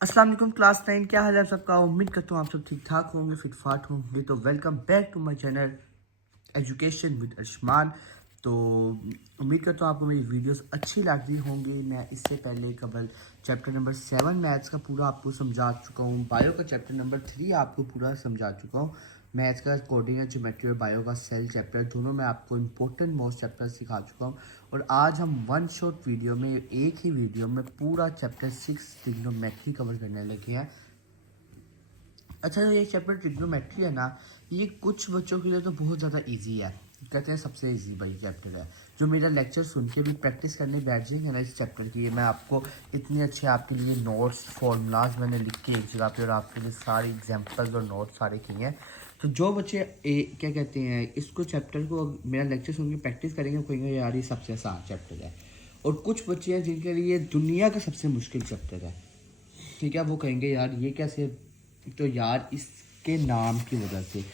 अस्सलाम वालेकुम क्लास 9 क्या हाल है आप सबका। उम्मीद करता हूँ आप सब ठीक ठाक होंगे, फिट फाट होंगे। तो welcome back to my channel education with Arshman. तो उम्मीद करता हूँ आपको मेरी वीडियोस अच्छी लगती होंगी। मैं इससे पहले कबल चैप्टर नंबर 7 मैथ्स का पूरा आपको समझा चुका हूँ। बायो का चैप्टर नंबर 3 आपको पूरा समझा चुका हूँ। मैथ्स का कोऑर्डिनेट ज्योमेट्री और बायो का सेल चैप्टर दोनों में आपको इंपॉर्टेंट मोस्ट चैप्टर सिखा चुका हूँ। और आज हम वन शॉट वीडियो में, एक ही वीडियो में पूरा चैप्टर 6 ट्रिग्नोमेट्री कवर करने लगे हैं। अच्छा, तो ये चैप्टर ट्रिग्नोमेट्री है ना, ये कुछ बच्चों के लिए तो बहुत ज़्यादा इजी है। कहते हैं सबसे इजी भाई चैप्टर है। जो मेरा लेक्चर सुन के भी प्रैक्टिस करने बैठ जाएंगे ना इस चैप्टर की, मैं आपको इतने अच्छे आपके लिए नोट्स फॉर्मूलाज मैंने लिख के एक जगह पे और आपके लिए सारी एग्जांपल्स और नोट्स सारे किए हैं। तो जो बच्चे क्या कहते हैं इसको चैप्टर को मेरा लेक्चर सुन के प्रैक्टिस करेंगे, वो कहेंगे यार ये सबसे आसान चैप्टर है। और कुछ बच्चे हैं जिनके लिए दुनिया का सबसे मुश्किल चैप्टर है, ठीक है, वो कहेंगे यार ये कैसे। तो यार इसके नाम की वजह से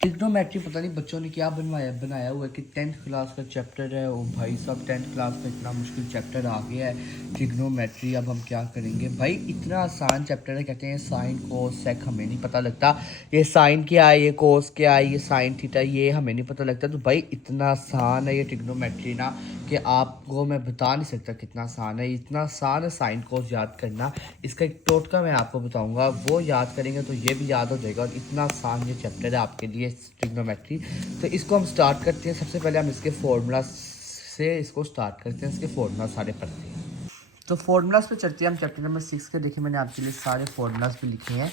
ट्रिग्नोमेट्री पता नहीं बच्चों ने क्या बनाया हुआ है कि 10th क्लास का चैप्टर है। ओ भाई साहब, 10th क्लास का इतना मुश्किल चैप्टर आ गया है ट्रिग्नोमेट्री। अब हम क्या करेंगे भाई, इतना आसान चैप्टर है। कहते हैं साइन कोस सेक हमें नहीं पता लगता, ये साइन क्या है, ये कोस क्या है, ये साइन थीटा, ये हमें नहीं पता लगता। तो भाई इतना आसान है ये ट्रिग्नोमेट्री ना कि आपको मैं बता नहीं सकता कितना आसान है। इतना आसान है साइन कोस याद करना। इसका एक टोटका मैं आपको बताऊंगा, वो याद करेंगे तो ये भी याद हो जाएगा। और इतना आसान ये चैप्टर है आपके लिए ट्रिग्नोमेट्री। तो इसको हम स्टार्ट करते हैं। सबसे पहले हम इसके फॉर्मूला से इसको स्टार्ट करते हैं, इसके फॉर्मूला सारे पढ़ते हैं। तो फॉर्मूलाज पे चलते हैं हम चैप्टर नंबर 6 के। देखिए मैंने आपके लिए सारे फॉर्मूलाज भी लिखे हैं,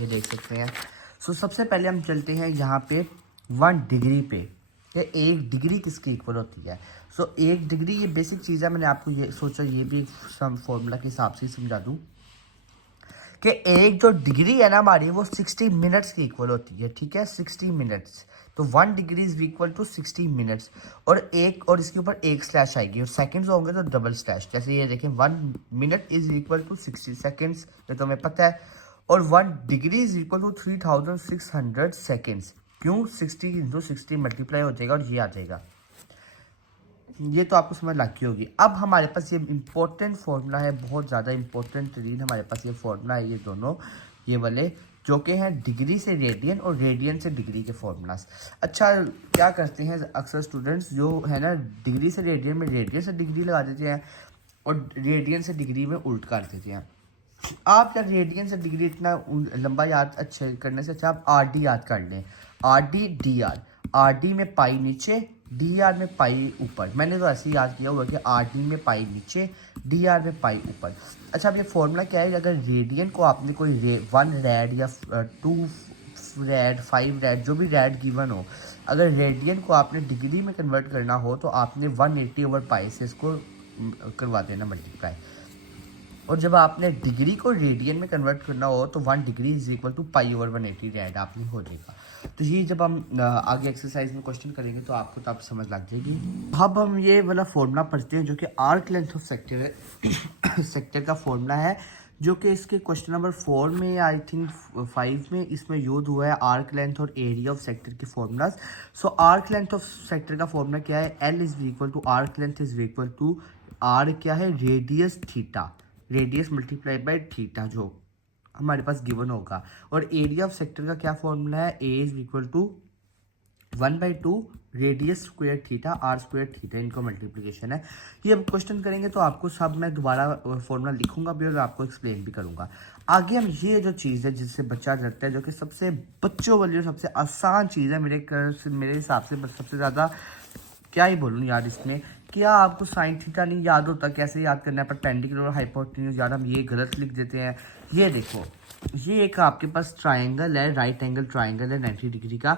ये देख सकते हैं। सबसे पहले हम चलते हैं यहाँ पे 1 डिग्री पे। ये 1 डिग्री किसकी इक्वल होती है। 1 डिग्री ये बेसिक चीज़ है। मैंने आपको ये सोचा ये भी सम फॉर्मूला के हिसाब से समझा दूँ कि एक जो डिग्री है ना हमारी, वो 60 मिनट्स की इक्वल होती है, ठीक है, 60 मिनट्स। तो 1 degree is equal to 60 minutes. और इसके ऊपर एक स्लैश आएगी, और सेकंड्स होंगे तो डबल स्लैश। जैसे ये देखें 1 minute is equal to 60 seconds, ये तो हमें पता है। और 1 degree is equal to 3600 seconds. क्यों, 60 इंटू 60 मल्टीप्लाई हो जाएगा और ये आ जाएगा। ये तो आपको समझ लग गई होगी। अब हमारे पास ये इंपॉर्टेंट फार्मूला है, बहुत ज़्यादा इंपॉर्टेंट तरीन हमारे पास ये फार्मूला है, ये दोनों ये वाले जो कि हैं डिग्री से रेडियन और रेडियन से डिग्री के फार्मूलाज। अच्छा, क्या करते हैं अक्सर स्टूडेंट्स जो है ना, डिग्री से रेडियन में रेडियन से डिग्री लगा देते हैं और रेडियन से डिग्री में उल्ट कर देते हैं। आप यार रेडियन से डिग्री इतना लंबा याद अच्छे करने से अच्छा आप आर डी याद कर लें। R D D R, R D में पाई नीचे, डी आर में पाई ऊपर। मैंने तो ऐसे ही याद किया हुआ कि आर डी में पाई नीचे, डी आर में पाई ऊपर। अच्छा, अब ये फॉर्मूला क्या है, अगर रेडियन को आपने कोई 1 रैड या 2 रैड 5 रैड जो भी रैड गिवन हो, अगर रेडियन को आपने डिग्री में कन्वर्ट करना हो तो आपने 180/पाई से इसको करवा देना मल्टीप्लाई। और जब आपने डिग्री को रेडियन में कन्वर्ट करना हो तो 1 डिग्री इज इक्वल टू पाई/180 रैड आपने हो जाएगा। तो ये जब हम आगे एक्सरसाइज में क्वेश्चन करेंगे तो आपको तब समझ लग जाएगी। अब हम ये वाला फॉर्मूला पढ़ते हैं जो कि आर्क लेंथ ऑफ सेक्टर है सेक्टर का फॉर्मूला है, जो कि इसके क्वेश्चन नंबर 4 में आई थिंक 5 में इसमें यूज हुआ है आर्क लेंथ और एरिया ऑफ सेक्टर के formulas. Arc length of sector का फॉर्मूला क्या है, L is equal to arc length is equal to R क्या है, radius theta, radius multiply by theta जो हमारे पास गिवन होगा। और एरिया ऑफ सेक्टर का क्या फॉर्मूला है, A is equal to 1/2 radius square theta R square theta, इनको मल्टीप्लिकेशन है। ये अब क्वेश्चन करेंगे तो आपको सब मैं दोबारा फॉर्मूला लिखूंगा भी और आपको एक्सप्लेन भी करूंगा। आगे हम ये जो चीज़ है जिससे बच्चा डरता है, जो कि सबसे बच्चों वाली और सबसे आसान चीज़ है मेरे हिसाब से सबसे ज़्यादा, क्या ही बोलूँ यार इसमें, क्या आपको साइन थीटा नहीं याद होता, कैसे याद करना है परपेंडिकुलर और हाइपोटेन्यूज, यार हम ये गलत लिख देते हैं। ये देखो, ये एक आपके पास ट्राइंगल है, राइट एंगल ट्राइंगल है 90 डिग्री का।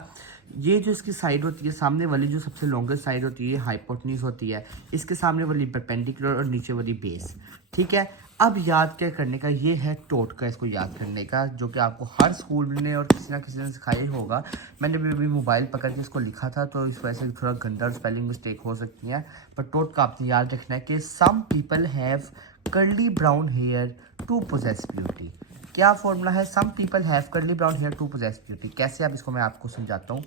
ये जो इसकी साइड होती है, सामने वाली जो सबसे लॉन्गेस्ट साइड होती है हाइपोटेन्यूज होती है, इसके सामने वाली परपेंडिकुलर और नीचे वाली बेस, ठीक है। अब याद क्या करने का, ये है टोटका इसको याद करने का, जो कि आपको हर स्कूल ने और किसी ना किसी ने सिखाया ही होगा। मैंने भी मोबाइल पकड़ के इसको लिखा था तो इस वजह से थोड़ा गंदा स्पेलिंग मिस्टेक हो सकती है, पर टोटका आपने याद रखना है कि some people have curly brown hair to possess beauty. क्या फॉर्मूला है, some people have curly brown hair to possess beauty. कैसे, अब इसको मैं आपको समझाता हूँ।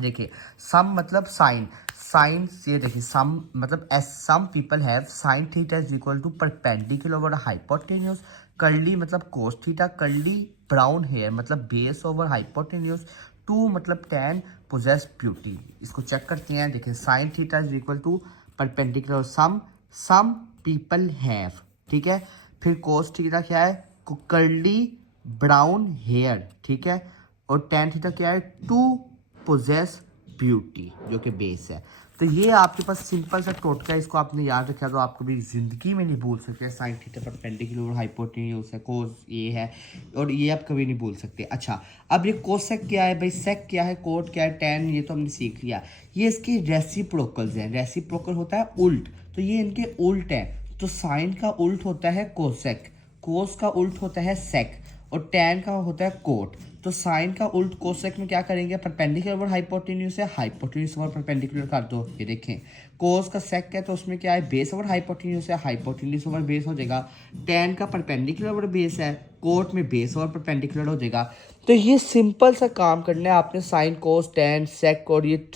देखिए सम मतलब साइन, साइन ये देखिए सम मतलब as some people have sine theta is equal to perpendicular over hypotenuse, curly मतलब cos theta, curly brown hair मतलब बेस ओवर हाइपोटेन्यूज, टू मतलब टेन पोजेस ब्यूटी। इसको चेक करते हैं। देखिए sine theta is equal to perpendicular some people have, ठीक है। फिर कोस थीटा क्या है, कर्ली ब्राउन हेयर, ठीक है। और टेन थीटा क्या है, टू पोजेस ब्यूटी, जो कि बेस है। तो ये आपके पास सिंपल सा टोटका है, इसको आपने याद रखा तो आप कभी जिंदगी में नहीं भूल सकते। साइन थीटा परपेंडिकुलर हाइपोटेन्यूज है, कोस ये है, और ये आप कभी नहीं भूल सकते। अच्छा अब ये कोसेक क्या है भाई, सेक क्या है, कोट क्या है, टेन ये तो हमने सीख लिया। ये इसकी रेसिप्रोकल्स हैं। रेसिप्रोकल होता है उल्ट, तो ये इनके उल्ट है। तो साइन का उल्ट होता है कोसेक, कोस का उल्ट होता है सेक, और टेन का होता है कोट। तो साइन का उल्ट कोसेक में क्या करेंगे, परपेंडिकुलर ओवर हाइपोटेन्यूज है, हाइपोटेन्यूज ओवर परपेंडिकुलर कर दो। ये देखें कोस का सेक है तो उसमें क्या है, बेस ओवर हाइपोटेन्यूज है, हाइपोटेन्यूज ओवर बेस हो जाएगा। टेन का परपेंडिकुलर ओवर बेस है, कोट में बेस ओवर परपेंडिकुलर हो जाएगा। तो ये सिंपल सा काम करना है आपने। साइन कोस टेन सेक और ये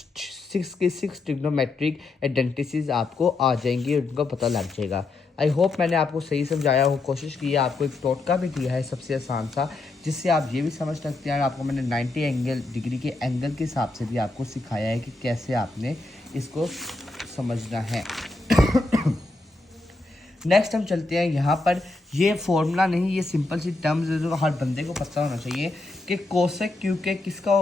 6 ट्रिग्नोमेट्रिक आइडेंटिटीज आपको आ जाएंगी, उनका पता लग जाएगा। आई होप मैंने आपको सही समझाया हो, कोशिश की है, आपको एक टोटका भी दिया है सबसे आसान सा, जिससे आप ये भी समझ सकते हैं। आपको मैंने 90 डिग्री के एंगल के हिसाब से भी आपको सिखाया है कि कैसे आपने इसको समझना है। नेक्स्ट हम चलते हैं यहाँ पर। ये फॉर्मूला नहीं, ये सिंपल सी टर्म्स है जो हर बंदे को पता होना चाहिए कि कोसेक क्योंकि किसका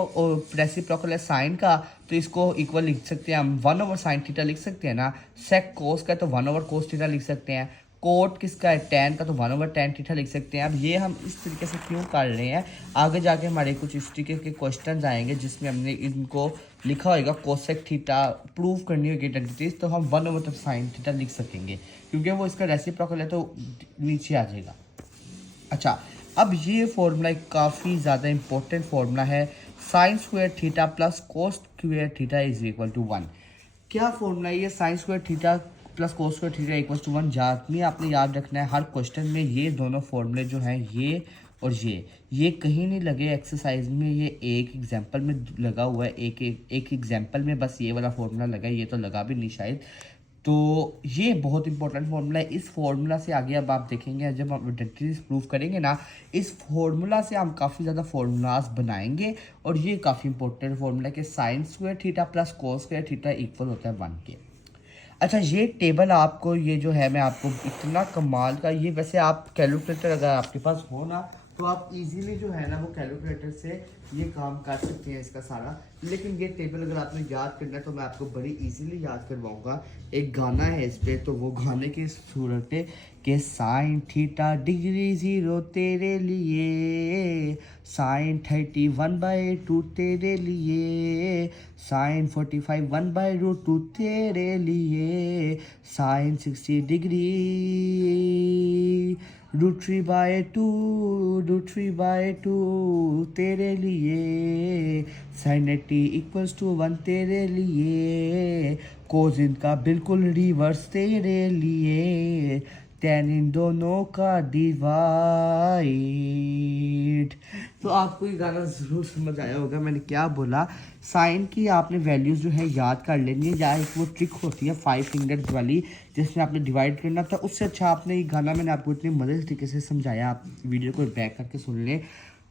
रेसिप्रोकल है, साइन का, तो इसको इक्वल लिख सकते हैं हम, 1 ओवर साइन थीटा लिख सकते हैं ना। सेक कोस का तो 1 ओवर कोस थीटा लिख सकते हैं। कोट किसका है, टेन का, तो 1 ओवर टेन थीटा लिख सकते हैं। अब ये हम इस तरीके से क्यों कर रहे हैं, आगे जाके हमारे कुछ इस तरीके के क्वेश्चन आएंगे जिसमें हमने इनको लिखा होगा कोसेक थीटा प्रूव करनी होगी आइडेंटिटीज, तो हम 1 ओवर साइन थीटा लिख सकेंगे क्योंकि वो इसका रेसिप्रोकल है, तो नीचे आ जाएगा। अच्छा अब ये फॉर्मूला काफ़ी ज़्यादा इंपॉर्टेंट फॉर्मूला है, sine square theta plus cos square theta is equal to 1। क्या फॉर्मूला है ये, sine square theta plus cos square theta equal to 1। जातनी आपने याद रखना है हर क्वेश्चन में, ये दोनों फॉर्मूले जो हैं ये और ये कहीं नहीं लगे एक्सरसाइज में, ये एक एग्जाम्पल में लगा हुआ है, एक एग्जाम्पल में बस ये वाला फॉर्मूला लगा है, ये तो लगा भी नहीं शायद। तो ये बहुत इंपॉर्टेंट फार्मूला है। इस फार्मूला से आगे अब आप देखेंगे जब हम आइडेंटिटीज प्रूव करेंगे ना, इस फार्मूला से हम काफ़ी ज़्यादा फार्मूलाज बनाएंगे, और ये काफ़ी इंपॉर्टेंट फार्मूला है कि sign square theta plus cos square theta equal होता है 1 के। अच्छा ये टेबल आपको, ये जो है मैं आपको इतना कमाल का, ये वैसे आप कैलकुलेटर अगर आपके पास हो ना तो आप इजीली जो है ना वो कैलकुलेटर से ये काम कर सकते हैं इसका सारा। लेकिन ये टेबल अगर आपने याद करना है तो मैं आपको बड़ी इजीली याद करवाऊंगा। एक गाना है इस पे, तो वो गाने की सूरत है कि साइन थीटा डिग्री 0 तेरे लिए, साइन 31/2 तेरे लिए, साइन 45 1/√2 तेरे लिए, साइन 60 डिग्री √3/2 √3/2 तेरे लिए, साइन 80 इक्वल्स टू 1 तेरे लिए, कोस इनका बिल्कुल रिवर्स तेरे लिए, टेन इन दोनों का डिवाइड। तो आपको ये गाना ज़रूर समझ आया होगा मैंने क्या बोला। साइन की आपने वैल्यूज़ जो है याद कर लेनी है, या एक वो ट्रिक होती है 5 फिंगर्स वाली जिसमें आपने डिवाइड करना था। उससे अच्छा आपने ये गाना मैंने आपको इतनी मदद तरीके से समझाया, आप वीडियो को बैक करके सुन लें।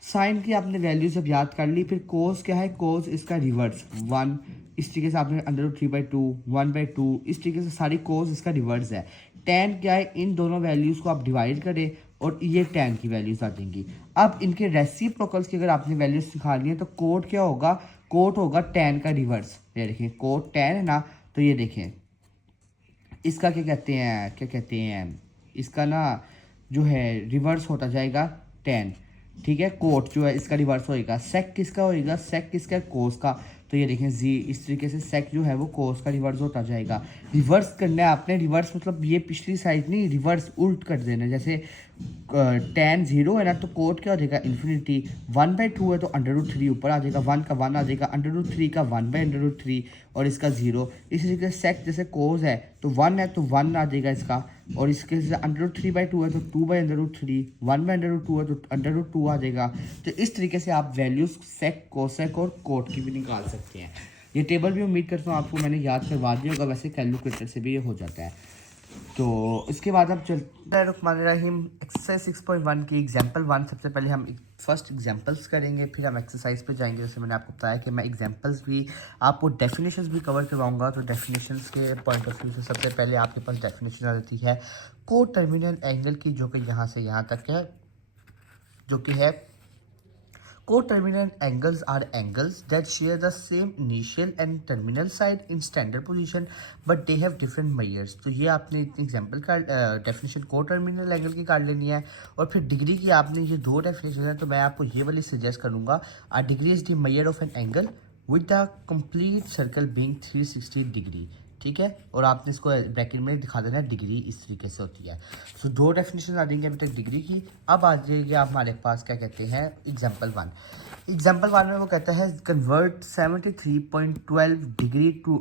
साइन की आपने वैल्यू जब याद कर ली, फिर कोस क्या है, कोस इसका रिवर्स 1, इस तरीके से आपने √3/2 1/2, इस तरीके से सारी कोस इसका रिवर्स है। टेन क्या है, इन दोनों वैल्यूज़ को आप डिवाइड करें और ये टेन की वैल्यूज़ आ जाएंगी। अब इनके रेसिप्रोकल्स की अगर आपने वैल्यूज निकालनी है तो कोट क्या होगा, कोट होगा टेन का रिवर्स। ये देखें कोट टेन है ना, तो ये देखें इसका क्या कहते हैं इसका ना जो है रिवर्स होता जाएगा 10, ठीक है। कोट जो है इसका रिवर्स होएगा। सेक किसका होएगा, सेक किसका, कोस का। तो ये देखें जी इस तरीके से सेक जो है वो कोस का रिवर्स होता जाएगा। रिवर्स करना है आपने, रिवर्स मतलब ये पिछली साइड नहीं, रिवर्स उल्ट कर देना है। जैसे टेन 0 है ना, तो कोट क्या हो जाएगा इन्फिनिटी, 1/2 है तो √3 ऊपर आ जाएगा, 1 का 1 आ जाएगा, √3 का 1/√3 और इसका 0। इस तरीके से सेक जैसे कोस है तो 1 है तो 1 आ जाएगा इसका, और इसके जैसे √3/2 है तो 2/√3, 1/√2 है तो √2 आ जाएगा। तो इस तरीके से आप वैल्यूज सेक, कोसेक और कोट की भी निकाल सकते हैं। ये टेबल भी उम्मीद करता हूँ आपको मैंने याद करवा दिया होगा, वैसे कैलकुलेटर से भी ये हो जाता है। तो इसके बाद अब चलते हैं रहीम एक्सरसाइज 6.1 की एग्जाम्पल 1। सबसे पहले हम फर्स्ट एग्जाम्पल्स करेंगे, फिर हम एक्सरसाइज पे जाएंगे। जैसे मैंने आपको बताया कि मैं एग्जाम्पल्स भी आपको डेफिनेशंस भी कवर करवाऊंगा। तो डेफिनेशंस के पॉइंट ऑफ व्यू से सबसे पहले आपके पास डेफिनेशन आ जाती है को टर्मिनल एंगल की, जो कि यहाँ से यहाँ तक है, जो कि है co-terminal angles are angles that share the same initial and terminal side in standard position but they have different measures। तो ये आपने इतनी एग्जांपल का डेफिनेशन co-terminal एंगल की काट लेनी है। और फिर डिग्री की आपने ये दो डेफिनेशन है, तो मैं आपको ये वाली सजेस्ट करूँगा। A degree is the measure of an angle with the complete circle being 360 degree. ठीक है, और आपने इसको ब्रैकेट में दिखा देना है डिग्री इस तरीके से होती है। सो दो डेफिनेशन आ जाएंगे अभी तक डिग्री की। अब आ जाएगी आप हमारे पास क्या कहते हैं एग्जाम्पल 1। एग्जाम्पल 1 में वो कहता है convert 73.12 degree to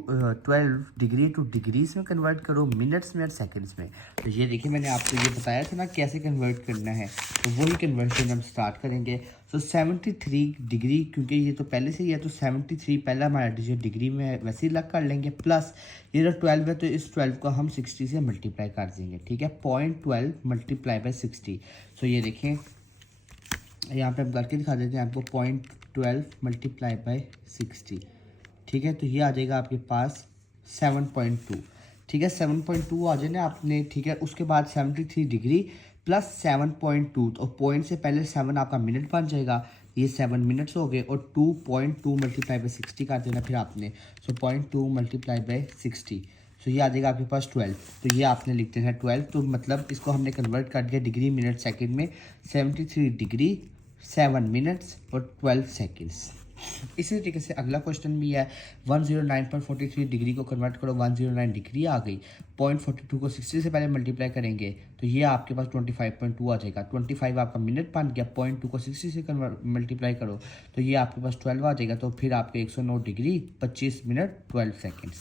12 degree to degrees में कन्वर्ट करो मिनट्स में और सेकंड्स में। तो ये देखिए मैंने आपको ये बताया था ना कैसे कन्वर्ट करना है, तो वही कन्वर्शन हम स्टार्ट करेंगे। सो 73 डिग्री, क्योंकि ये तो पहले से ही है तो 73 पहला हमारा डिजिट डिग्री में वैसे ही लग कर लेंगे, प्लस ये जो 12 है तो इस 12 को हम 60 से मल्टीप्लाई कर देंगे। ठीक है, 0.12 मल्टीप्लाई बाई 60। सो ये देखें यहाँ पे हम करके दिखा देते हैं आपको 0.12 मल्टीप्लाई बाई 60। ठीक है, तो ये आ जाएगा आपके पास 7.2। ठीक है, 7.2 आ जाए आपने। ठीक है, उसके बाद 73 डिग्री प्लस 7.2, तो पॉइंट से पहले 7 आपका मिनट बन जाएगा, ये 7 मिनट्स हो गए। और 2.2 मल्टीप्लाई बाई 60 कर देना फिर आपने। सो 0.2 मल्टीप्लाई बाई 60, सो ये आ जाएगा आपके पास 12। तो ये आपने लिखते हैं 12, तो मतलब इसको हमने कन्वर्ट कर दिया डिग्री मिनट सेकंड में। 73 डिग्री 7 मिनट्स और 12 सेकंड्स। इसी तरीके से अगला क्वेश्चन भी है 109.43 डिग्री को कन्वर्ट करो 109 डिग्री आ गई। 0.42 को 60 से पहले मल्टीप्लाई करेंगे तो ये आपके पास 25.2 आ जाएगा। 25 आपका मिनट बन गया, 0.2 को 60 से मल्टीप्लाई करो तो ये आपके पास 12 आ जाएगा। तो फिर आपके 109 डिग्री 25 मिनट 12 सेकेंड्स।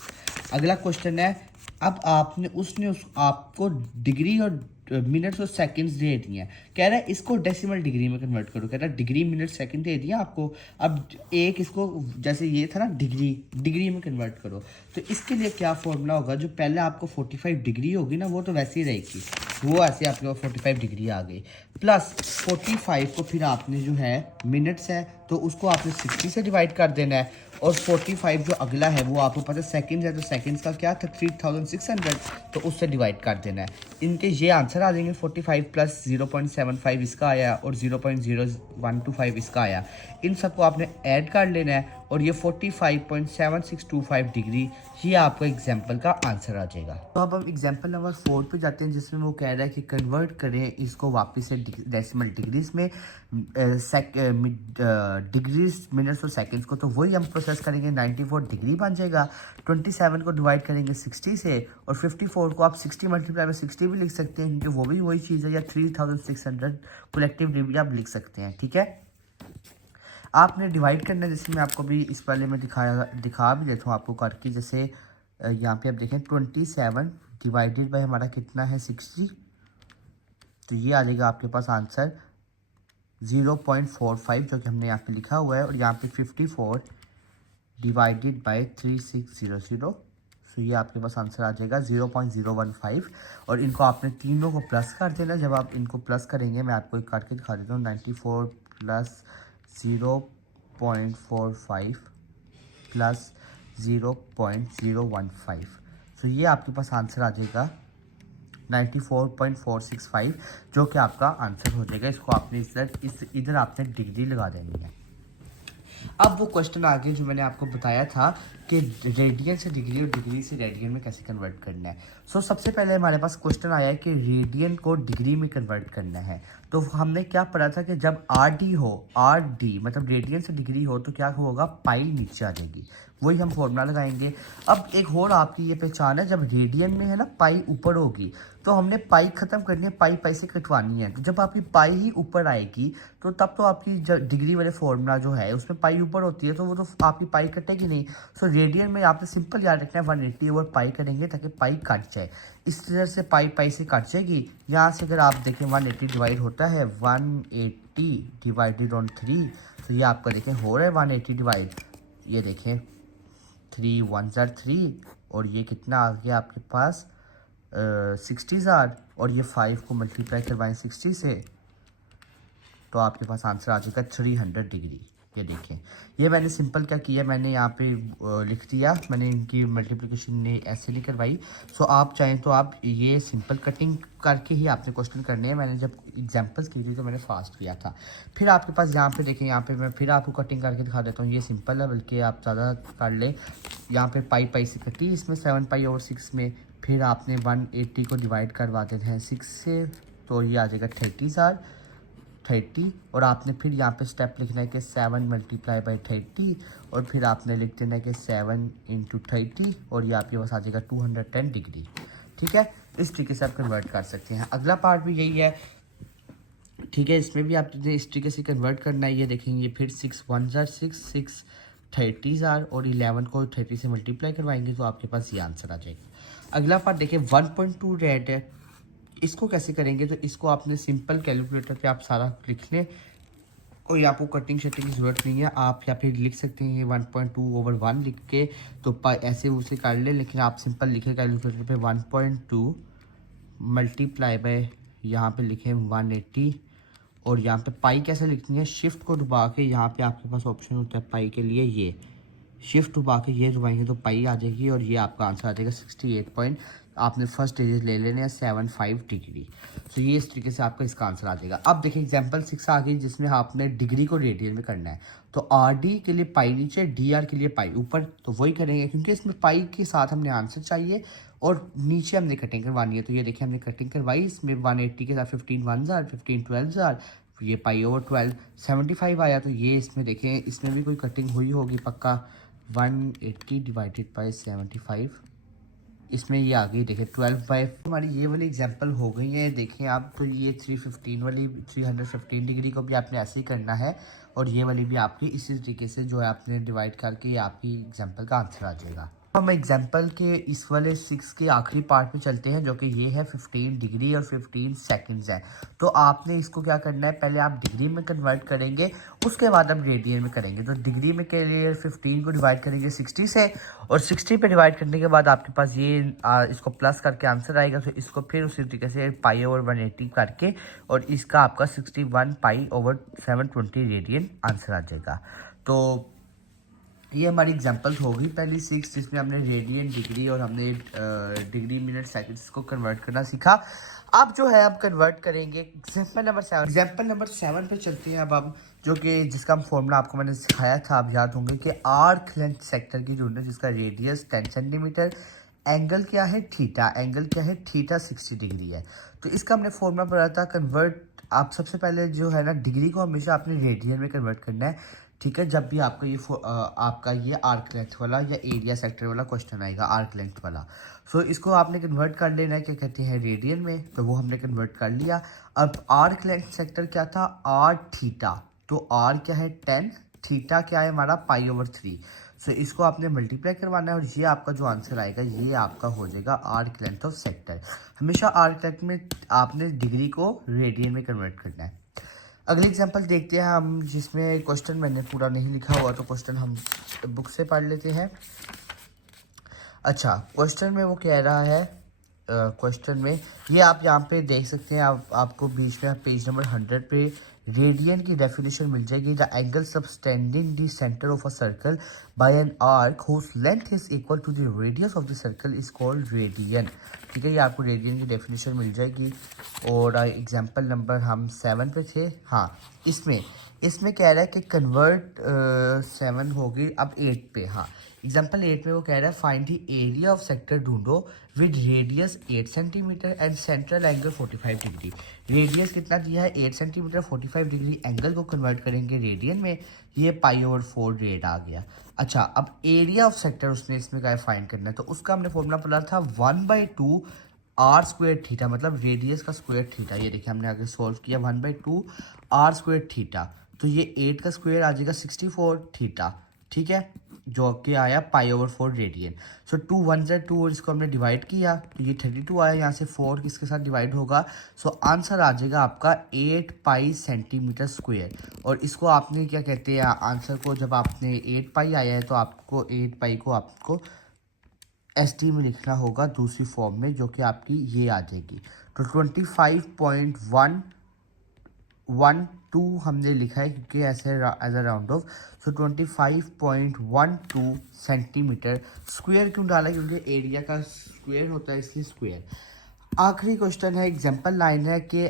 अगला क्वेश्चन है, अब आपने उसने आपको डिग्री और मिनट्स और सेकंड्स दे दिए हैं, कह रहा है इसको डेसिमल डिग्री में कन्वर्ट करो। कह रहा है डिग्री मिनट सेकंड दे दिया आपको, अब एक इसको जैसे ये था ना डिग्री में कन्वर्ट करो। तो इसके लिए क्या फॉर्मूला होगा, जो पहले आपको 45 डिग्री होगी ना वो तो वैसे ही रहेगी, वो ऐसे आपके पास 45 डिग्री आ गई। प्लस 45 को फिर आपने जो है मिनट्स है तो उसको आपने 60 से डिवाइड कर देना है। और 45 जो अगला है वो आपको पता है सेकंड्स है, तो सेकंड्स का क्या था 3600, तो उससे डिवाइड कर देना है। इनके ये आंसर आ जाएंगे 45 प्लस 0.75 इसका आया और 0.0125 इसका आया। इन सबको आपने ऐड कर लेना है और ये 45.7625 डिग्री ये आपका एग्जाम्पल का आंसर आ जाएगा। तो अब हम एग्जाम्पल नंबर 4 पे जाते हैं, जिसमें वो कह रहा है कि कन्वर्ट करें इसको वापस से डेसिमल डिग्रीज में डिग्रीज मिनट्स और सेकंड्स को। तो वही हम प्रोसेस करेंगे, 94 डिग्री बन जाएगा। 27 को डिवाइड करेंगे 60 से और 54 को आप 60 मल्टीप्लाई में 60 भी लिख सकते हैं क्योंकि वो भी वही चीज़ है, या 3600 कलेक्टिव डिग्री आप लिख सकते हैं। ठीक है, आपने डिवाइड करना है, जैसे मैं आपको भी इस वाले में दिखा भी देता हूँ आपको करके। जैसे यहाँ पे आप देखें 27 डिवाइडेड बाय हमारा कितना है 60, तो ये आ जाएगा आपके पास आंसर 0.45 जो कि हमने यहाँ पे लिखा हुआ है। और यहाँ पे 54 डिवाइडेड बाय 3600, तो ये आपके पास आंसर आ जाएगा 0.015। और इनको आपने तीनों को प्लस कर देना। जब आप इनको प्लस करेंगे, मैं आपको एक काट के दिखा देता हूँ, 94 प्लस 0.45 प्लस 0.015, तो ये आपके पास आंसर आ जाएगा 94.465 जो कि आपका आंसर हो जाएगा। इसको आपने इधर आपने डिग्री लगा देनी है। अब वो क्वेश्चन आ गया जो मैंने आपको बताया था कि रेडियन से डिग्री और डिग्री से रेडियन में कैसे कन्वर्ट करना है। सो सबसे पहले हमारे पास क्वेश्चन आया है कि रेडियन को डिग्री में कन्वर्ट करना है। तो हमने क्या पढ़ा था कि जब आर डी मतलब रेडियन से डिग्री हो तो क्या होगा, पाई नीचे आ जाएगी। वही हम फॉर्मूला लगाएंगे। अब एक और आपकी ये पहचान है, जब रेडियन में है ना पाई ऊपर होगी तो हमने पाई खत्म करनी है, पाई से कटवानी है। तो जब आपकी पाई ही ऊपर आएगी तो तब तो आपकी डिग्री वाले फॉर्मूला जो है उसमें पाई ऊपर होती है तो वो तो आपकी पाई कटेगी नहीं। सो रेडियन में आपने सिंपल याद रखना है 180 ओवर पाई करेंगे ताकि पाई कट जाए। इस तरह से पाई से कट जाएगी। यहाँ से अगर आप देखें 180 डिवाइड होता है 180 डिवाइडेड ऑन 3, तो ये आपका देखें हो रहा है 180 डिवाइड, ये देखें 3 1 ज़ार 3 और ये कितना आ गया आपके पास 60 ज़ार, और ये 5 को मल्टीप्लाई करवाएं 60 से तो आपके पास आंसर आ जाएगा 300 डिग्री। ये देखें, ये मैंने सिंपल क्या किया, मैंने यहाँ पे लिख दिया, मैंने इनकी मल्टीप्लिकेशन ने ऐसे नहीं करवाई। सो आप चाहें तो आप ये सिंपल कटिंग करके ही आपने क्वेश्चन करने हैं। मैंने जब एग्जांपल्स की थी तो मैंने फास्ट किया था। फिर आपके पास यहाँ पे देखें, यहाँ पे मैं फिर आपको कटिंग करके दिखा देता हूँ। ये सिंपल है, बल्कि आप ज़्यादा कर लें। यहाँ पे पाई पाई से कटी, इसमें 7 पाई ओवर 6 में फिर आपने 180 को डिवाइड करवा देते हैं 6 से, तो ये आ जाएगा 30 और आपने फिर यहाँ पे स्टेप लिखना है कि 7 मल्टीप्लाई बाई 30 और फिर आपने लिख देना है कि 7 इंटू 30 और ये आपके पास आ जाएगा 210 डिग्री। ठीक है, इस तरीके से आप कन्वर्ट कर सकते हैं। अगला पार्ट भी यही है, ठीक है, इसमें भी आपने इस तरीके से कन्वर्ट करना है। ये देखेंगे फिर 6 1 ज़ार 6 30 ज़ार और 11 को 30 से मल्टीप्लाई करवाएंगे तो आपके पास ये आंसर आ जाएगा। अगला पार्ट देखिए 1.2 रेड है, इसको कैसे करेंगे, तो इसको आपने सिंपल कैलकुलेटर पे आप सारा लिख लें, कोई आपको कटिंग शटिंग की ज़रूरत नहीं है। आप या फिर लिख सकते हैं 1.2/1 लिख के, तो ऐसे उसे कर लें, लेकिन आप सिंपल लिखें कैलकुलेटर पे 1.2 मल्टीप्लाई बाय यहाँ पे लिखें 180 और यहाँ पे पाई कैसे लिखनी है, शिफ्ट को दबा के यहाँ पे आपके पास ऑप्शन होता है पाई के लिए, ये शिफ्ट दबा के ये दबाएंगे तो पाई आ जाएगी और ये आपका आंसर आ जाएगा 68 पॉइंट, आपने फर्स्ट डिजिट ले लेने हैं 75 डिग्री। तो ये इस तरीके से आपका इसका आंसर आ जाएगा। अब देखिए एग्जांपल 6 आ गई जिसमें आपने डिग्री को रेडियन में करना है, तो आर डी के लिए पाई नीचे, डी आर के लिए पाई ऊपर, तो वही करेंगे क्योंकि इसमें पाई के साथ हमने आंसर चाहिए और नीचे हमने कटिंग करवानी है। तो ये देखिए हमने कटिंग करवाई, इसमें 180 के साथ 15 1 ज़ार 15 12 ज़ार, ये पाई ओवर 12 75 आया। तो ये इसमें देखें, इसमें भी कोई कटिंग हुई होगी पक्का। 180 डिवाइडेड बाई 75, इसमें ये आ गई देखिए 12/, हमारी ये वाली एग्जांपल हो गई है। देखें आप, तो ये 315 वाली 315 डिग्री को भी आपने ऐसे ही करना है और ये वाली भी आपकी इसी तरीके से जो है आपने डिवाइड करके ये आपकी एग्जांपल का आंसर आ जाएगा। हम एग्जांपल के इस वाले 6 के आखिरी पार्ट में चलते हैं, जो कि ये है 15 डिग्री और 15 सेकंड्स है। तो आपने इसको क्या करना है, पहले आप डिग्री में कन्वर्ट करेंगे, उसके बाद आप रेडियन में करेंगे। तो डिग्री में के लिए 15 को डिवाइड करेंगे 60 से और 60 पे डिवाइड करने के बाद आपके पास ये इसको प्लस करके आंसर आएगा। तो इसको फिर उसी तरीके से पाई ओवर 180 करके और इसका आपका 61 पाई ओवर 720 रेडियन आंसर आ जाएगा। तो ये हमारी एग्जांपल्स होगी पहली 6 जिसमें हमने रेडियन डिग्री और हमने डिग्री मिनट सेकंड्स को कन्वर्ट करना सीखा। अब जो है अब कन्वर्ट करेंगे एग्जांपल नंबर 7 पे चलते हैं। अब जो कि जिसका हम फॉर्मूला आपको मैंने सिखाया था, आप याद होंगे कि आर्क लेंथ सेक्टर की यूनिट जिसका रेडियस 10 सेंटीमीटर, एंगल क्या है थीटा, एंगल क्या है थीटा 60 डिग्री है। तो इसका हमने फॉर्मूला पढ़ा था कन्वर्ट। आप सबसे पहले जो है ना डिग्री को हमेशा आपने रेडियन में कन्वर्ट करना है, ठीक है। जब भी आपका ये आपका ये आर्क लेंथ वाला या एरिया सेक्टर वाला क्वेश्चन आएगा आर्क लेंथ वाला, सो इसको आपने कन्वर्ट कर लेना है, क्या कहते हैं रेडियन में, तो वो हमने कन्वर्ट कर लिया। अब आर्क लेंथ सेक्टर क्या था, आर थीटा, तो आर क्या है 10, थीटा क्या है हमारा पाई ओवर 3। सो इसको आपने मल्टीप्लाई करवाना है और ये आपका जो आंसर आएगा ये आपका हो जाएगा आर्क लेंथ ऑफ सेक्टर। हमेशा आर्क लेंथ में आपने डिग्री को रेडियन में कन्वर्ट करना है। अगली एग्जांपल देखते हैं हम, जिसमें क्वेश्चन मैंने पूरा नहीं लिखा हुआ, तो क्वेश्चन हम बुक से पढ़ लेते हैं। अच्छा, क्वेश्चन में वो कह रहा है, क्वेश्चन में ये आप यहाँ पे देख सकते हैं, आपको बीच में पेज नंबर 100 पे रेडियन की डेफिनेशन मिल जाएगी। The angle subtending the centre of a circle by an arc whose length is equal to the radius of the circle is called radian. ठीक है, ये आपको रेडियन की डेफिनेशन मिल जाएगी। और एग्जांपल नंबर हम 7 पे थे। हाँ, इसमें कह रहा है कि कन्वर्ट 7 होगी अब 8 पे। हाँ, एग्जाम्पल 8 में वो कह रहा है find the area of sector ढूंढो with radius 8 centimetre and central angle 45 degree. Radius कितना दिया है 8 सेंटीमीटर, 45 डिग्री, एंगल को कन्वर्ट करेंगे रेडियन में, ये पाई ओवर 4 रेड आ गया। अच्छा, अब एरिया ऑफ सेक्टर उसने इसमें क्या फाइंड करना है, तो उसका हमने फॉर्मूला पढ़ा था 1/2 आर स्क्वायर थीटा, मतलब रेडियस का स्क्वायर थीटा। ये देखिए हमने आगे सॉल्व किया 1/2 आर स्क्वायर थीटा, तो ये 8 का स्क्वायर आ जाएगा 64 थीटा। ठीक है, जो कि आया π/4 रेडियन। सो 2 1 से 2 और इसको हमने डिवाइड किया तो ये 32 आया, यहाँ से 4 किसके साथ डिवाइड होगा। सो आंसर आ जाएगा आपका 8 पाई सेंटीमीटर स्क्वायर। और इसको आपने क्या कहते हैं, आंसर को जब आपने 8 पाई आया है तो आपको 8 पाई को आपको एसटी में लिखना होगा दूसरी फॉर्म में, जो कि आपकी ये आ जाएगी। तो 25.112 हमने लिखा है क्योंकि ऐसे as a round off. So 25.12 centimetre square क्यों डाला, क्योंकि एरिया का स्क्वायर होता है इसलिए स्क्वायर। आखिरी क्वेश्चन है, एग्जांपल लाइन है कि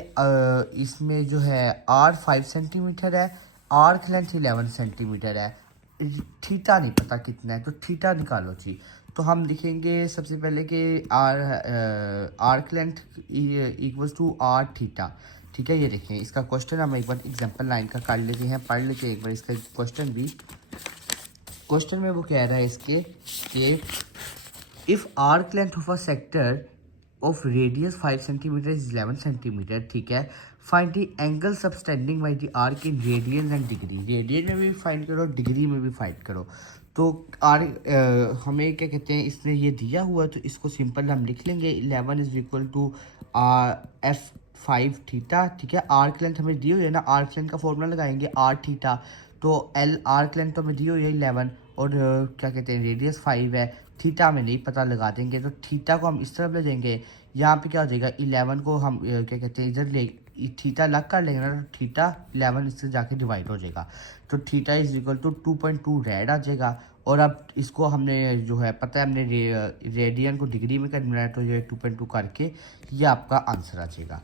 इसमें जो है आर 5 सेंटीमीटर है, आर्क लेंथ 11 सेंटीमीटर है, थीटा नहीं पता कितना है, तो थीटा निकालो जी। तो हम लिखेंगे सबसे पहले कि arc length equals to R theta. ठीक है, ये देखें इसका क्वेश्चन हम एक बार एग्जांपल लाइन का कर लेते हैं, पढ़ लेते हैं एक बार इसका क्वेश्चन भी। क्वेश्चन में वो कह रहा है इसके कि if arc length of a sector of radius 5 centimetre is 11 centimetre, ठीक है, find the angle subtending by the arc in radian and degree. Radian में भी फाइंड करो, डिग्री में भी फाइंड करो। तो हमें क्या कहते हैं, इसने ये दिया हुआ है तो इसको सिंपल हम लिख लेंगे 11 is equal to F5 theta. ठीक है, आर्क लेंथ हमें दी हुई है ना, आर्क लेंथ का फॉर्मूला लगाएंगे आर थीटा। तो एल आर्क लेंथ तो हमें दी हुई है 11 और क्या कहते हैं रेडियस 5 है, थीटा में नहीं पता लगा देंगे। तो थीटा को हम इस तरफ ले जाएंगे, यहाँ पे क्या हो जाएगा 11 को हम क्या कहते हैं इधर ले थीटा अलग कर लेंगे ना, तो थीटा 11 इससे जाके डिवाइड हो जाएगा। तो theta is equal to 2.2 rad आ जाएगा। और अब इसको हमने जो है पता है हमने रेडियन को डिग्री में करना है, तो ये 2.2 करके ये आपका आंसर आ जाएगा।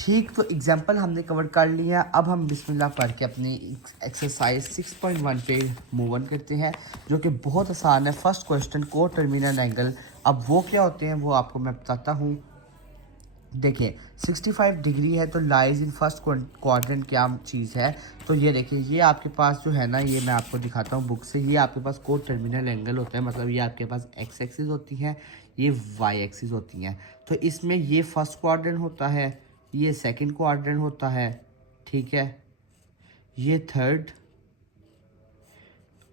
ठीक, तो एग्जाम्पल हमने कवर कर लिया। अब हम बिस्मिल्लाह पढ़ के अपनी एक्सरसाइज 6.1 पे मूव ऑन करते हैं, जो कि बहुत आसान है। फर्स्ट क्वेश्चन, को टर्मिनल एंगल। अब वो क्या होते हैं वो आपको मैं बताता हूँ। देखिए 65 डिग्री है तो लाइज इन फर्स्ट क्वाड्रेंट क्या चीज़ है। तो ये देखिए ये आपके पास जो है ना, ये मैं आपको दिखाता हूँ बुक से, ये आपके पास को टर्मिनल एंगल होता है। मतलब ये आपके पास एक्स एक्सिस होती हैं, ये वाई एक्सिस होती हैं। तो इसमें ये फर्स्ट क्वाड्रेंट होता है, ये सेकंड क्वाड्रेंट होता है, ठीक है, ये थर्ड,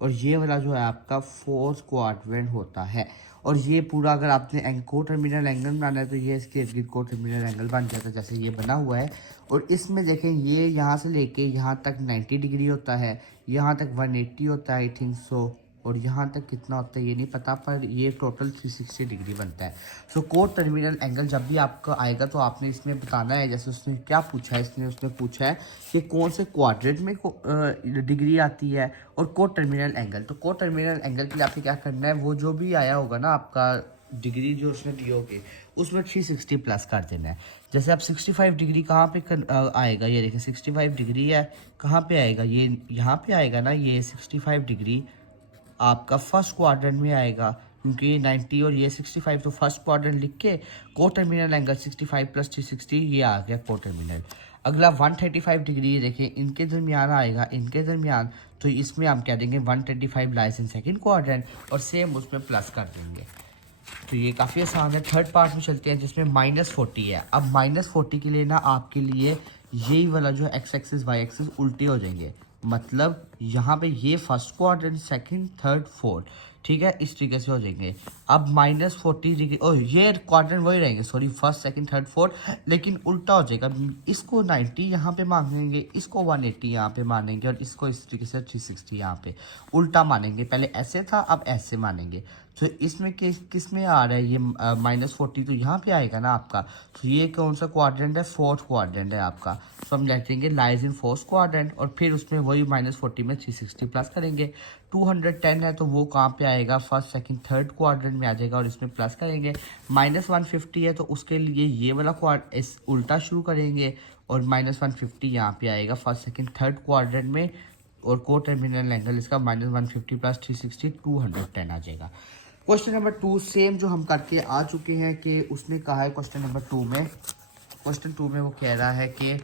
और ये वाला जो है आपका फोर्थ क्वाड्रेंट होता है। और ये पूरा अगर आपने को टर्मिनल एंगल बनाना है तो ये इसके इर्द को टर्मिनल एंगल बन जाता है, जैसे ये बना हुआ है। और इसमें देखें ये यहाँ से लेके यहाँ तक 90 डिग्री होता है, यहाँ तक 180 होता है आई थिंक सो, और यहाँ तक कितना होता है ये नहीं पता, पर ये टोटल 360 डिग्री बनता है। सो को टर्मिनल एंगल जब भी आपका आएगा तो आपने इसमें बताना है, जैसे उसने क्या पूछा है, उसने पूछा है कि कौन से क्वाड्रेंट में डिग्री आती है और को टर्मिनल एंगल। तो को टर्मिनल एंगल के लिए आपने क्या करना है, वो जो भी आया होगा ना आपका डिग्री जो उसने दी होगी उसमें 360 प्लस कर देना है। जैसे आप 65 डिग्री कहाँ पे आएगा, ये देखिए 65 डिग्री है, कहाँ पे आएगा, ये यहाँ पे आएगा ना, ये 65 डिग्री आपका फर्स्ट क्वाड्रेंट में आएगा, क्योंकि 90 और ये 65 तो फर्स्ट क्वाड्रेंट लिख के को टर्मिनल एंगल 65 प्लस 360 ये आ गया को टर्मिनल। अगला 135 डिग्री देखिए इनके दरमियान आएगा, इनके दरमियान, तो इसमें हम कह देंगे 135 लाइज इन सेकंड क्वाड्रेंट और सेम उसमें प्लस कर देंगे। तो ये काफ़ी आसान है। थर्ड पार्ट में चलते हैं जिसमें -40 है। अब -40 के लिए ना आपके लिए यही वाला जो एक्स एक्सिस वाई एक्सिस उल्टे हो जाएंगे, मतलब यहाँ पे ये first quadrant, second, third, fourth, ठीक है, इस तरीके से हो जाएंगे। अब -40 डिग्री, ओ ये क्वाड्रेंट वही रहेंगे, sorry first, second, third, fourth, लेकिन उल्टा हो जाएगा। इसको 90 यहाँ पे मानेंगे, इसको 180 यहाँ पे मानेंगे, और इसको इस तरीके से 360 यहाँ पे उल्टा मानेंगे। पहले ऐसे था, अब ऐसे मानेंगे। तो इसमें किस में आ रहा है ये -40, तो यहाँ पे आएगा ना आपका। तो ये कौन सा क्वाड्रेंट है, फोर्थ क्वाड्रेंट है आपका। तो हम लिख देंगे लाइज इन फोर्थ क्वाड्रेंट, और फिर उसमें वही -40 में 360 प्लस करेंगे। 210 है तो वो कहाँ पे आएगा, फर्स्ट, सेकंड, थर्ड क्वाड्रेंट में आ जाएगा, और इसमें प्लस करेंगे। -150 है तो उसके लिए ये वाला इस उल्टा शुरू करेंगे, और -150 यहाँ पे आएगा फर्स्ट, सेकंड, थर्ड क्वाड्रेंट में, और को टर्मिनल एंगल इसका -150 प्लस 360 210 आ जाएगा। क्वेश्चन नंबर 2 सेम जो हम करके आ चुके हैं, कि उसने कहा है क्वेश्चन नंबर 2 में, क्वेश्चन 2 में वो कह रहा है कि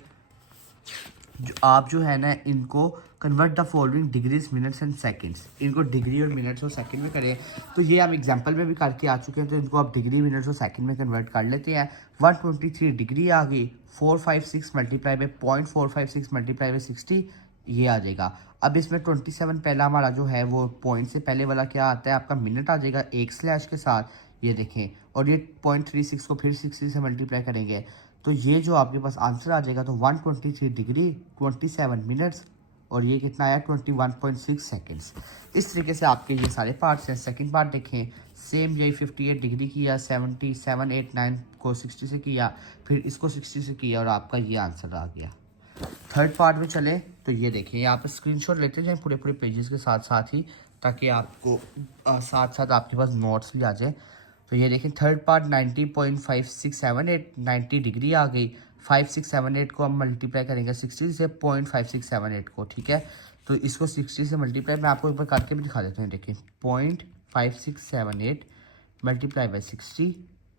जो आप जो है ना इनको convert the following degrees, minutes and seconds, इनको डिग्री और मिनट्स और सेकंड में करें। तो ये हम एग्जांपल में भी करके आ चुके हैं, तो इनको आप डिग्री, मिनट्स और सेकंड में कन्वर्ट कर लेते हैं। 123 डिग्री आ गई, 456 मल्टीप्लाई बाई 0.456 मल्टीप्लाई बाई 60 ये आ जाएगा। अब इसमें 27 पहला हमारा जो है वो पॉइंट से पहले वाला क्या आता है आपका मिनट आ जाएगा एक स्लैश के साथ, ये देखें। और ये 0.36 को फिर 60 से मल्टीप्लाई करेंगे तो ये जो आपके पास आंसर आ जाएगा तो 123 डिग्री 27 मिनट्स, और ये कितना आया 21.6 सेकेंड्स। इस तरीके से आपके ये सारे पार्ट्स हैं। सेकंड पार्ट देखें, सेम यही 58 डिग्री किया, 77 8 9 को 60 से किया, फिर इसको 60 से किया और आपका ये आंसर आ गया। थर्ड पार्ट में चले तो ये देखें, यहाँ पर स्क्रीनशॉट लेते जाएं पूरे पूरे पेजेस के साथ साथ ही, ताकि आपको साथ साथ आपके पास नोट्स भी आ जाए। तो ये देखें थर्ड पार्ट 90.5678 90 डिग्री आ गई। 5678 को हम मल्टीप्लाई करेंगे 60 से 0.5678 को, ठीक है। तो इसको 60 से मल्टीप्लाई मैं आपको एक बार करके भी दिखा देता हूँ। देखिए 0.5678 मल्टीप्लाई बाई 60,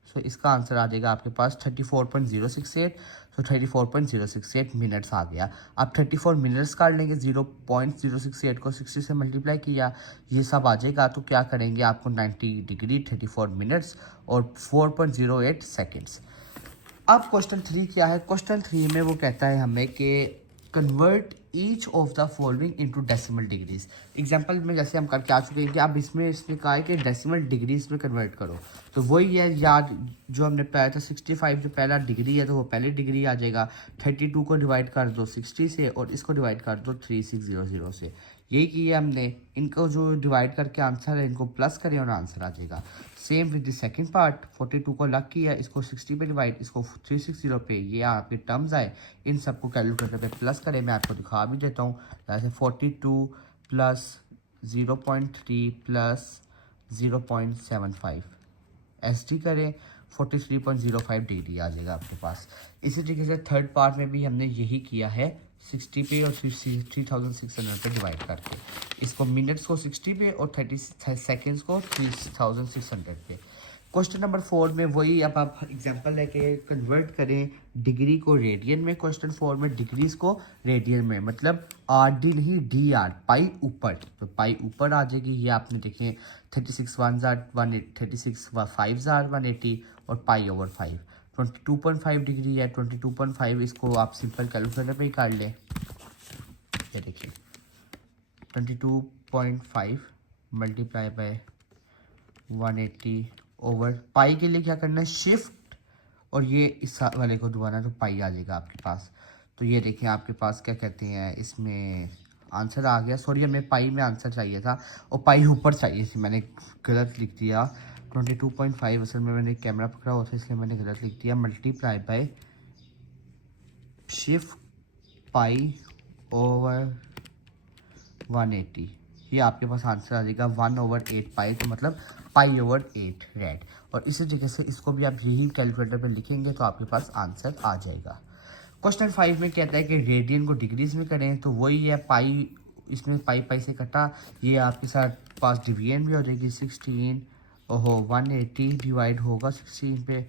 सो इसका आंसर आ जाएगा आपके पास 34.068। सो 34.068 मिनट्स आ गया। आप 34 मिनट्स काट लेंगे, 0.068 को 60 से मल्टीप्लाई किया, ये सब आ जाएगा। तो क्या करेंगे आपको 90 डिग्री 34 मिनट्स और 4.08 सेकेंड्स। अब क्वेश्चन 3 क्या है? क्वेश्चन 3 में वो कहता है हमें कि convert each of the following into decimal degrees. Example में जैसे हम करके आ चुके हैं कि अब इसमें इसने कहा है कि डेसिमल डिग्रीज में कन्वर्ट करो। तो वही है याद जो हमने पाया था, 65 जो पहला डिग्री है तो वो पहले डिग्री आ जाएगा। 32 को डिवाइड कर दो 60 से और इसको डिवाइड कर दो 3600 से। यही किया हमने, इनको जो डिवाइड करके आंसर है इनको प्लस करें और आंसर आ जाएगा। Same with the second part, 42 को अलग किया, इसको 60 पे डिवाइड, इसको 360 पे, ये आपके टर्म्स आए, इन सबको कैलकुलेटर पे प्लस करें। मैं आपको दिखा भी देता हूँ। जैसे 42 प्लस 0.3 प्लस 0.75 SD करें, 43.05 डिग्री आ जाएगा आपके पास। इसी तरीके से थर्ड पार्ट में भी हमने यही किया है, 60 पे और 3600 पे डिवाइड करके, इसको मिनट्स को 60 पे और 30 सेकेंड्स को 3600 पे। क्वेश्चन नंबर 4 में वही, अब आप एग्जांपल लेके कन्वर्ट करें डिग्री को रेडियन में। क्वेश्चन 4 में डिग्रीज को रेडियन में, मतलब RD नहीं DR, पाई ऊपर, तो पाई ऊपर आ जाएगी। ये आपने देखें 36 1 36 5 180 और पाई ओवर 5 22.5 डिग्री है। 22.5 इसको आप सिंपल कैलकुलेटर पे ही काट लें। ये देखिए 22.5 मल्टीप्लाई बाय 180 ओवर पाई के लिए क्या करना है, शिफ्ट और ये इस वाले को दबाना तो पाई आ जाएगा आपके पास। तो ये देखिए आपके पास क्या कहते हैं, इसमें आंसर आ गया। सॉरी, हमें पाई में आंसर चाहिए था और पाई ऊपर चाहिए थी, मैंने गलत लिख दिया। 22.5 असल में मैंने कैमरा पकड़ा हुआ था इसलिए मैंने गलत लिख दिया। Multiply by shift pi over 180, ये आपके पास आंसर आ जाएगा 1/8 पाई, तो मतलब पाई ओवर 8 रेड। और इसी तरीके से इसको भी आप यही कैलकुलेटर पे लिखेंगे तो आपके पास आंसर आ जाएगा। क्वेश्चन 5 में कहता है कि रेडियन को डिग्रीज में करें, तो वही है पाई, इसमें पाई पाई से कटा, ये आपके साथ पास डिवीजन भी हो जाएगी 16 ओहो 180 डिवाइड होगा 16 पे।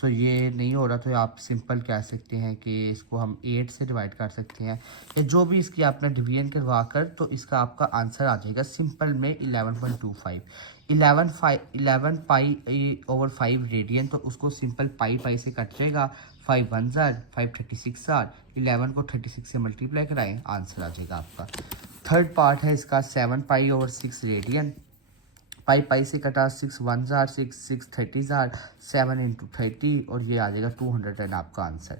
सो ये नहीं हो रहा तो आप सिंपल कह सकते हैं कि इसको हम 8 से डिवाइड कर सकते हैं, या जो भी इसकी आपने डिवीजन करवा कर, तो इसका आपका आंसर आ जाएगा सिंपल में 11.25। 11 पाई ओवर 5 रेडियन, तो उसको सिंपल पाई पाई से कट जाएगा। 5 1 जार 5 36 जार, 11 को 36 से मल्टीप्लाई कराएं, आंसर आ जाएगा आपका। थर्ड पार्ट है इसका 7 पाई ओवर 6 रेडियन, पाई पाई से कटा 6 1 जार 6 6 30 जार 7 इंटू 30 और ये आ जाएगा 210 आपका आंसर।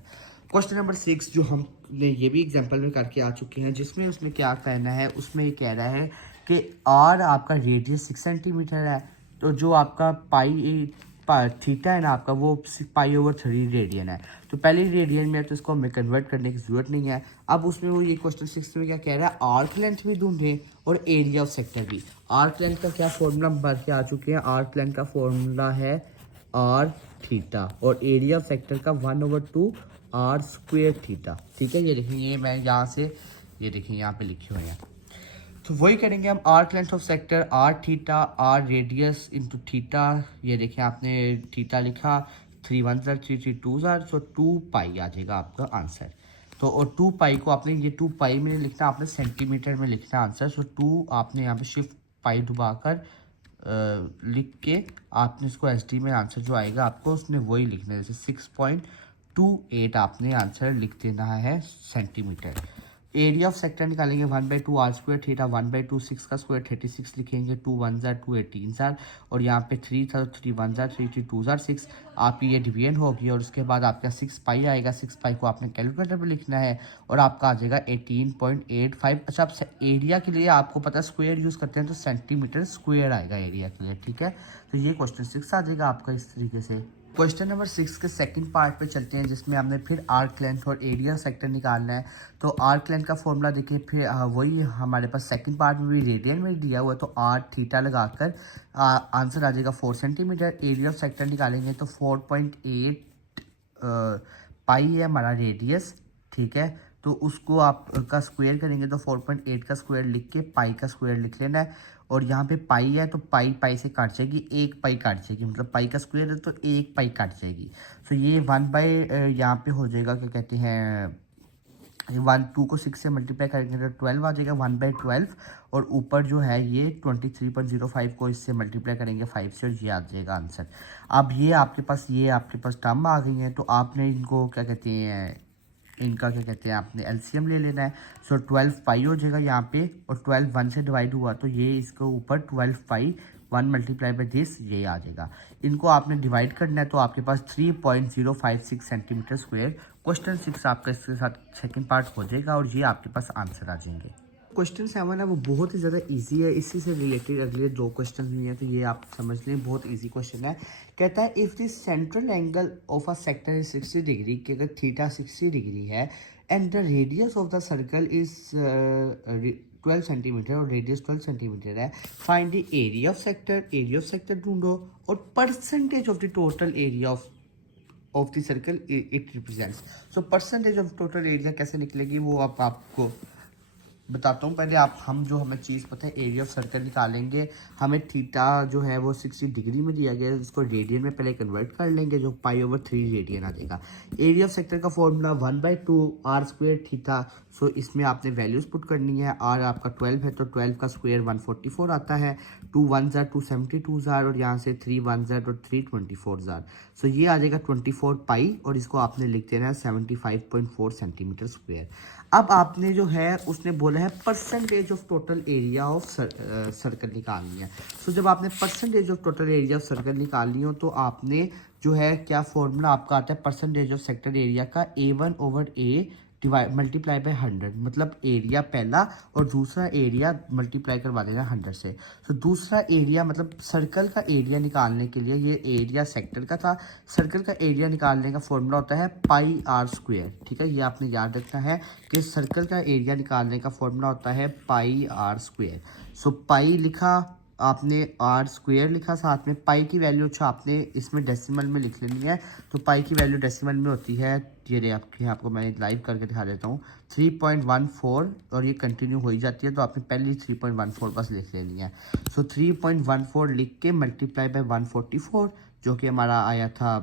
क्वेश्चन नंबर 6 जो हमने ये भी एग्जांपल में करके आ चुके हैं, जिसमें उसमें क्या कहना है, उसमें ये कह रहा है कि R आपका रेडियस 6 सेंटीमीटर है, तो जो आपका पाई थीटा है ना आपका, वो पाई ओवर 3 रेडियन है। तो पहले रेडियन में है तो इसको हमें कन्वर्ट करने की ज़रूरत नहीं है। अब उसमें वो ये क्वेश्चन 6 में क्या कह रहा है, आर्क लेंथ भी ढूंढें और एरिया ऑफ सेक्टर भी। आर्क लेंथ का क्या फॉर्मूला हम भर के आ चुके हैं, आर्क लेंथ का फॉर्मूला है R थीटा और एरिया ऑफ सेक्टर का 1/2 R स्क्वेयर थीटा, ठीक है। ये देखेंगे मैं यहाँ से, ये देखिए यहाँ पे लिखे हुए हैं, तो वही करेंगे हम। Arc length of sector R theta, R radius into theta, ये देखिए आपने थीटा लिखा 3 1 जार 3 3 2 जार, सो 2 पाई आ जाएगा आपका आंसर। तो और 2 पाई को आपने, ये 2 पाई में लिखना, आपने सेंटीमीटर में लिखना आंसर। सो 2 आपने यहाँ पे शिफ्ट पाई डुबाकर लिख के आपने इसको SD में आंसर जो आएगा आपको उसने वही लिखना है, जैसे 6.28 आपने आंसर लिख देना है सेंटीमीटर। एरिया ऑफ सेक्टर निकालेंगे 1/2 आर स्क्वायर थीटा, 1/2 6 का स्क्वायर 36 लिखेंगे, 2 1 जार 2 18 जार, और यहाँ पे 3 था तो 3 1 जार 3 3 2 जार 6। आपकी ये डिवीजन होगी और उसके बाद आपका 6 पाई आएगा। 6 पाई को आपने कैलकुलेटर पे लिखना है और आपका आ जाएगा 18.85। अच्छा, अब एरिया के लिए आपको पता है स्क्वायर यूज़ करते हैं तो सेंटीमीटर स्क्वायर आएगा एरिया के लिए, ठीक है। तो ये क्वेश्चन 6 आ जाएगा आपका इस तरीके से। क्वेश्चन नंबर 6 के सेकंड पार्ट पे चलते हैं, जिसमें हमने फिर आर्क लेंथ और एरिया सेक्टर निकालना है। तो आर्क लेंथ का फॉर्मूला देखिए, फिर वही हमारे पास सेकंड पार्ट में भी रेडियन में दिया हुआ है, तो आर थीटा लगाकर आंसर आ जाएगा 4 सेंटीमीटर। एरिया ऑफ सेक्टर निकालेंगे तो 4.8 पाई है हमारा रेडियस, ठीक है। तो उसको आप का स्क्वायर करेंगे तो 4.8 का स्क्वायर लिख के पाई का स्क्वायर लिख लेना है। और यहाँ पे पाई है तो पाई पाई से काट जाएगी, एक पाई काट जाएगी, मतलब पाई का स्क्वायर है तो एक पाई काट जाएगी। तो ये 1/, यहाँ पे हो जाएगा क्या कहते हैं, 2 को 6 से मल्टीप्लाई करेंगे तो 12 आ जाएगा, 1/12। और ऊपर जो है ये 23.05 को इससे मल्टीप्लाई करेंगे 5 से, और ये आ जाएगा आंसर। अब ये आपके पास टर्म आ गई है, तो आपने इनको क्या कहते हैं, इनका क्या कहते हैं, आपने एलसीएम ले लेना है। सो 12 पाई हो जाएगा यहाँ पे, और 12 1 से डिवाइड हुआ तो ये इसके ऊपर 12 पाई 1 मल्टीप्लाई बाई दिस ये आ जाएगा। इनको आपने डिवाइड करना है तो आपके पास 3.056 सेंटीमीटर स्क्वायर। क्वेश्चन 6 आपका इसके साथ सेकंड पार्ट हो जाएगा और ये आपके पास आंसर आ जाएंगे। क्वेश्चन 7 है वो बहुत ही ज़्यादा इजी है, इसी से रिलेटेड अगले 2 क्वेश्चन भी हैं, तो ये आप समझ लें, बहुत इजी क्वेश्चन है। कहता है if this central angle of a sector is 60 degree, कि अगर थीटा 60 डिग्री है and the radius of the circle is 12 centimetre और रेडियस 12 सेंटीमीटर है, find the area of sector. Area of sector ढूंढो और percentage of the total area of the circle it represents. So percentage of total area कैसे निकलेगी वो आप आपको बताता हूँ। पहले हम जो हमें चीज़ पता है, एरिया ऑफ सर्कल निकालेंगे। हमें थीटा जो है वो 60 डिग्री में दिया गया है, उसको रेडियन में पहले कन्वर्ट कर लेंगे, जो π/3 रेडियन आ जाएगा। एरिया ऑफ सेक्टर का फॉर्मूला 1/2 आर स्क्वायर थीटा। सो इसमें आपने वैल्यूज़ पुट करनी है। आर आपका 12 है तो 12 का स्क्वायर 144 आता है, 2 1 जार 272 जार, और यहाँ से 3 1 जार और 3 24 जार। सो ये आ जाएगा 24 पाई, और इसको आपने लिख देना है 75.4 सेंटीमीटर स्क्वायर। अब आपने जो है उसने बोला है percentage of total area of circle निकालनी है। सो जब आपने percentage of total area of circle निकालनी हो तो आपने जो है क्या फॉर्मूला आपका आता है परसेंटेज ऑफ सेक्टर एरिया का, A1/A डिवाइड मल्टीप्लाई बाय 100, मतलब एरिया पहला और दूसरा एरिया मल्टीप्लाई करवा देना 100 से। तो दूसरा एरिया मतलब सर्कल का एरिया निकालने के लिए, ये एरिया सेक्टर का था, सर्कल का एरिया निकालने का फॉर्मूला होता है πr², ठीक है। ये आपने याद रखना है कि सर्कल का एरिया निकालने का फॉर्मूला होता है πr²। सो पाई लिखा आपने, आर स्क्वायर लिखा, साथ में पाई की वैल्यू अच्छा आपने इसमें डेसिमल में लिख लेनी है। तो पाई की वैल्यू डेसिमल में होती है, ये आपको मैं लाइव करके दिखा देता हूँ, 3.14, और ये कंटिन्यू हो ही जाती है, तो आपने पहले 3.14 बस लिख लेनी है। सो 3.14 लिख के मल्टीप्लाई बाय 144, जो कि हमारा आया था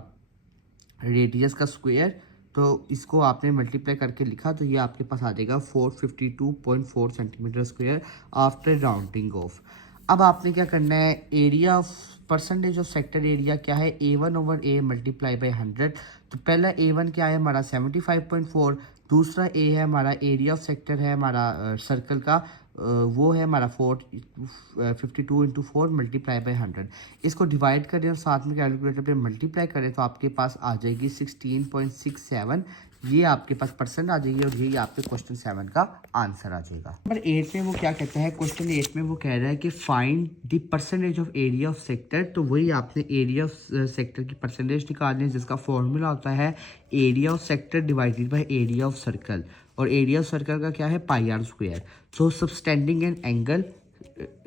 रेडियस का स्क्वायर, तो इसको आपने मल्टीप्लाई करके लिखा तो ये आपके पास आ जाएगा 452.4 centimetre square after rounding off. अब आपने क्या करना है, area of percentage of sector area क्या है, A1/A मल्टीप्लाई बाय 100। तो पहला A1 क्या है हमारा 75.4, दूसरा A है हमारा एरिया ऑफ सेक्टर है हमारा सर्कल का, वो है हमारा 52 इंटू 4 मल्टीप्लाई बाई 100। इसको डिवाइड करें और साथ में कैलकुलेटर पे मल्टीप्लाई करें तो आपके पास आ जाएगी 16.67। ये आपके पास परसेंट आ जाएगी और यही आपके क्वेश्चन 7 का आंसर आ जाएगा। नंबर 8 में वो क्या कहता है, क्वेश्चन 8 में वो कह रहा है कि find the percentage of area of sector. तो वही आपने एरिया ऑफ सेक्टर की परसेंटेज निकालनी है, जिसका फॉर्मूला होता है area of sector divided by area of circle, और एरिया ऑफ सर्कल का क्या है πr²। So subtending an angle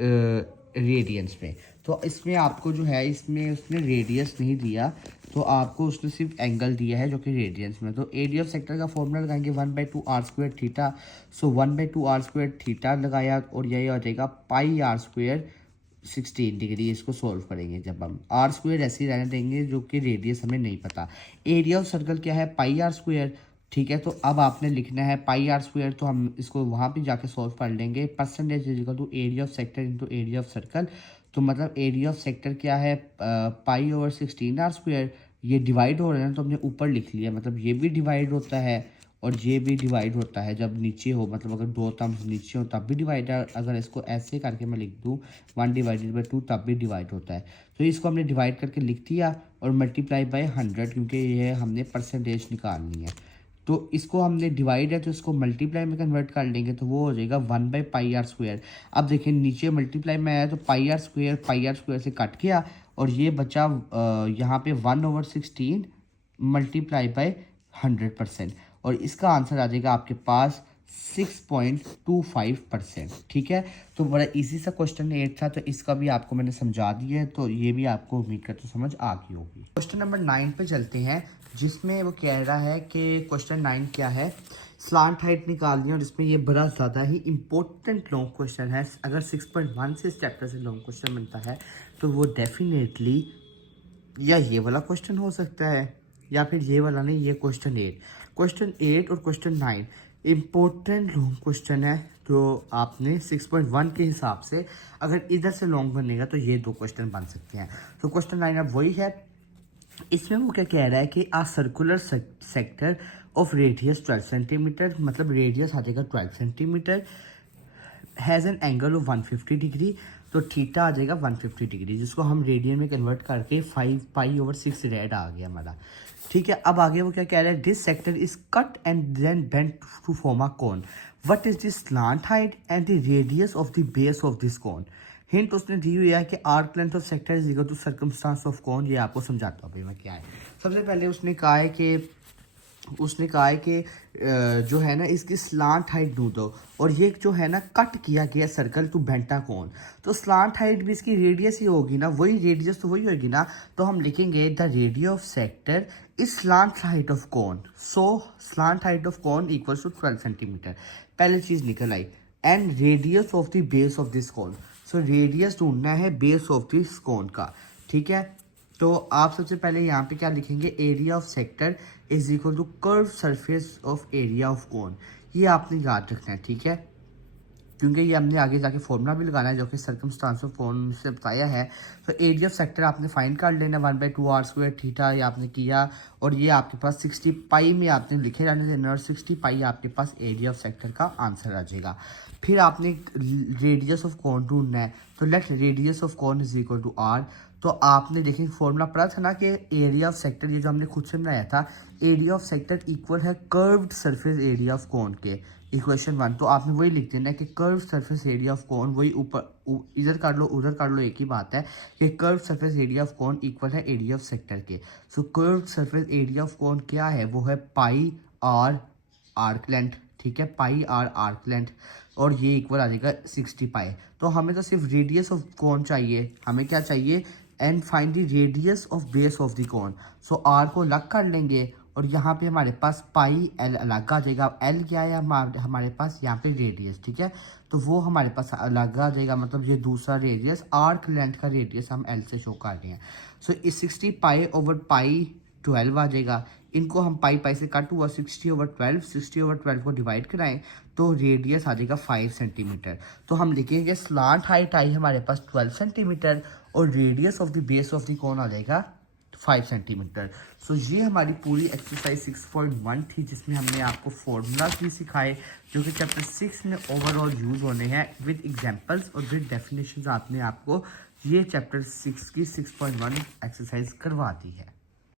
radians में, तो इसमें आपको जो है इसमें उसने रेडियस नहीं दिया, तो आपको उसने सिर्फ एंगल दिया है जो कि रेडियंस में। तो एरिया ऑफ सेक्टर का फॉर्मूला लगाएंगे 1/2 r² थीटा। सो 1/2 r² थीटा लगाया और यही आ जाएगा πr² 16 डिग्री। इसको सॉल्व करेंगे जब हम, r² ऐसे ही रहने देंगे जो कि रेडियस हमें नहीं पता। एरिया ऑफ सर्कल क्या है πr², ठीक है। तो अब आपने लिखना है πr², तो हम इसको वहाँ पे जाके सॉल्व कर लेंगे। Percentage is equal to area of sector into area of circle. तो मतलब एरिया ऑफ सेक्टर क्या है π/16 r², ये डिवाइड हो रहा है तो हमने ऊपर लिख लिया, मतलब ये भी डिवाइड होता है और ये भी डिवाइड होता है जब नीचे हो, मतलब अगर 2 टर्म्स नीचे हो तब भी डिवाइड है, अगर इसको ऐसे करके मैं लिख दूँ 1/2 तब भी डिवाइड होता है। तो इसको हमने डिवाइड करके लिख दिया और मल्टीप्लाई बाय 100, क्योंकि ये हमने परसेंटेज निकालनी है। तो इसको हमने डिवाइड है तो इसको मल्टीप्लाई में कन्वर्ट कर लेंगे तो वो हो जाएगा 1/πr²। अब देखिए नीचे मल्टीप्लाई में आया तो पाई आर से कट गया और ये बचा यहाँ पे 1/16 मल्टीप्लाई बाय 100%, और इसका आंसर आ जाएगा आपके पास 6.25%। ठीक है, तो बड़ा इजी सा क्वेश्चन 8 था, तो इसका भी आपको मैंने समझा दिया है, तो ये भी आपको उम्मीद करते तो समझ आ गई होगी। क्वेश्चन नंबर 9 पे चलते हैं, जिसमें वो कह रहा है कि क्वेश्चन 9 क्या है, स्लांट हाइट निकालनी है, और इसमें ये बड़ा ज़्यादा ही इंपॉर्टेंट लॉन्ग क्वेश्चन है। अगर 6.1 से इस चैप्टर से लॉन्ग क्वेश्चन बनता है तो वो डेफिनेटली या ये वाला क्वेश्चन हो सकता है या फिर ये वाला नहीं, ये क्वेश्चन 8 और क्वेश्चन 9 इम्पोर्टेंट लॉन्ग क्वेश्चन है। तो आपने 6.1 के हिसाब से अगर इधर से लॉन्ग बनेगा तो ये 2 क्वेश्चन बन सकते हैं। तो क्वेश्चन 9 अब वही है, इसमें वो क्या कह रहा है कि a circular sector of radius 12 centimetre, मतलब रेडियस आ जाएगा 12 centimetre, has an angle of 150 degree, तो थीटा आ जाएगा 150 डिग्री, जिसको हम रेडियन में कन्वर्ट करके 5π/6 रेड आ गया हमारा। ठीक है, अब आगे वो क्या कह रहा है, this sector is cut and then bent to form a cone, what is the slant height and the radius of the base of this cone. Hint उसने दी हुई है कि arc length of sector is equal to circumstance of cone. ये आपको समझाता हूँ भाई मैं क्या है। सबसे पहले उसने कहा है कि जो है ना इसकी स्लांट हाइट ढूंढ दो, और ये जो है ना कट किया गया सर्कल टू बेंटा कोन, तो स्लांट हाइट भी इसकी रेडियस ही होगी ना, वही रेडियस तो वही होगी ना। तो हम लिखेंगे the radius of sector is slant height of cone, so slant height of cone equals to 12 centimetre. पहली चीज़ निकल आई। And radius of the base of this cone, so radius ढूंढना है बेस ऑफ दिस कोन का। ठीक है, तो आप सबसे पहले यहाँ पे क्या लिखेंगे, area of sector is equal to curve surface of area of cone. ये आपने याद रखना है, ठीक है, क्योंकि ये हमने आगे जाके फॉर्मूला भी लगाना है जो कि सर्कमस्टांस ऑफ कोन से बताया है। तो एरिया ऑफ सेक्टर आपने फाइंड कर लेना, 1/2r² थीटा ये आपने किया, और ये आपके पास 60π में आपने लिखे रहने देना, और 60π आपके पास एरिया ऑफ सेक्टर का आंसर आ जाएगा। फिर आपने रेडियस ऑफ कोन ढूंढना है, तो let radius of cone is equal to r। तो आपने देखिए फॉर्मूला पढ़ा था ना कि एरिया ऑफ सेक्टर, ये जो हमने खुद से बनाया था, एरिया ऑफ सेक्टर इक्वल है कर्व्ड सरफेस एरिया ऑफ कोन के, इक्वेशन 1। तो आपने वही लिख देना है कि कर्व सरफेस एरिया ऑफ कोन, वही ऊपर इधर कर लो उधर कर लो, एक ही बात है कि curve surface area of cone equal है एरिया ऑफ सेक्टर के। So curve surface area of cone क्या है, वो है πr आर्क लेंथ। ठीक है, πr आर्क लेंथ, और ये इक्वल आ जाएगा 60π। तो हमें तो सिर्फ रेडियस ऑफ कोन चाहिए, हमें क्या चाहिए, and find the radius of base of the cone. So R को अलग कर लेंगे और यहाँ पे हमारे पास पाई एल अलग आ जाएगा। एल क्या है हमारे पास यहाँ पे रेडियस, ठीक है, तो वो हमारे पास अलग आ जाएगा, मतलब ये दूसरा रेडियस, आर्क लेंथ का रेडियस हम एल से शो कर रहे हैं। सो इस 60π/π12 आ जाएगा। इनको हम पाई से कट हुआ 60/12 को डिवाइड कराएं तो रेडियस आ जाएगा 5 सेंटीमीटर। तो हम लिखेंगे स्लांट हाइट आई हमारे पास 12 सेंटीमीटर और radius of the base of the cone आ जाएगा 5 सेंटीमीटर। सो ये हमारी पूरी एक्सरसाइज 6.1 थी, जिसमें हमने आपको फॉर्मूला भी सिखाए जो कि चैप्टर 6 में ओवरऑल यूज़ होने हैं विद एग्जांपल्स और विद डेफिनेशंस। आपने आपको ये चैप्टर 6 की 6.1 एक्सरसाइज करवा दी है।